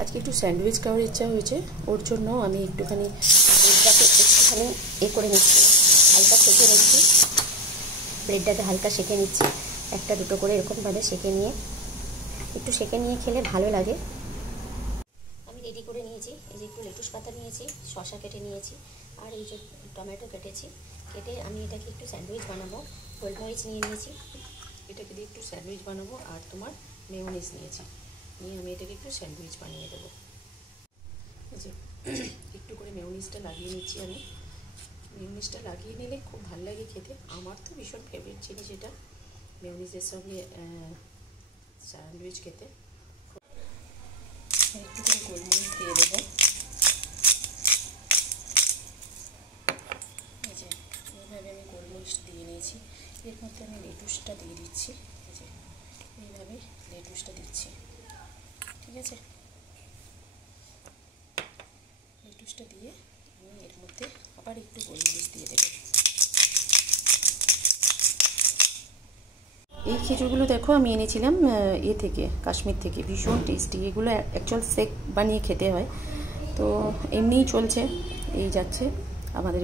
আজকে একটু স্যান্ডউইচ খাওয়ার ইচ্ছা হয়েছে, ওর জন্য আমি একটুখানি ব্রেডটাকে একটুখানি করে নিচ্ছি, হালকা সেঁকে নিচ্ছি। ব্রেডটাকে হালকা সেঁকে নিচ্ছি, একটা দুটো করে এরকমভাবে সেঁকে নিয়ে, একটু সেঁকে নিয়ে খেলে ভালো লাগে। আমি রেডি করে নিয়েছি, এই যে একটু লেটুস পাতা নিয়েছি, শসা কেটে নিয়েছি, আর এই যে টমেটো কেটেছি। কেটে আমি এটাকে একটু স্যান্ডউইচ বানাবো। গোলমরিচ নিয়ে নিয়েছি, এটাকে দিয়ে একটু স্যান্ডউইচ বানাবো। আর তোমার মেয়োনিজ নিয়েছি, নিয়ে আমি এটাকে একটু স্যান্ডউইচ বানিয়ে দেবো। এই যে একটু করে মেয়োনিজটা লাগিয়ে নিচ্ছি আমি। মেয়োনিজটা লাগিয়ে নিলে খুব ভালো লাগে খেতে, আমার তো ভীষণ ফেভারিট জিনিস এটা, মেয়োনিজের সঙ্গে স্যান্ডউইচ খেতে। একটু করে গোলমরিচ দিয়ে দেবো। এই যে এইভাবে আমি গোলমরিচ দিয়ে নিয়েছি। এর মধ্যে আমি লেটুসটা দিয়ে দিচ্ছি, এই যে এইভাবে লেটুসটা দিচ্ছি, ঠিক আছে। লেটুসটা দিয়ে আমি এর মধ্যে আবার একটু গোলমরিচ দিয়ে দেবো। এই খেজুরগুলো দেখো আমি এনেছিলাম থেকে, কাশ্মীর থেকে, ভীষণ টেস্টি। এগুলো অ্যাকচুয়াল শেক বানিয়ে খেতে হয়, তো এমনিই চলছে, এই যাচ্ছে আমাদের।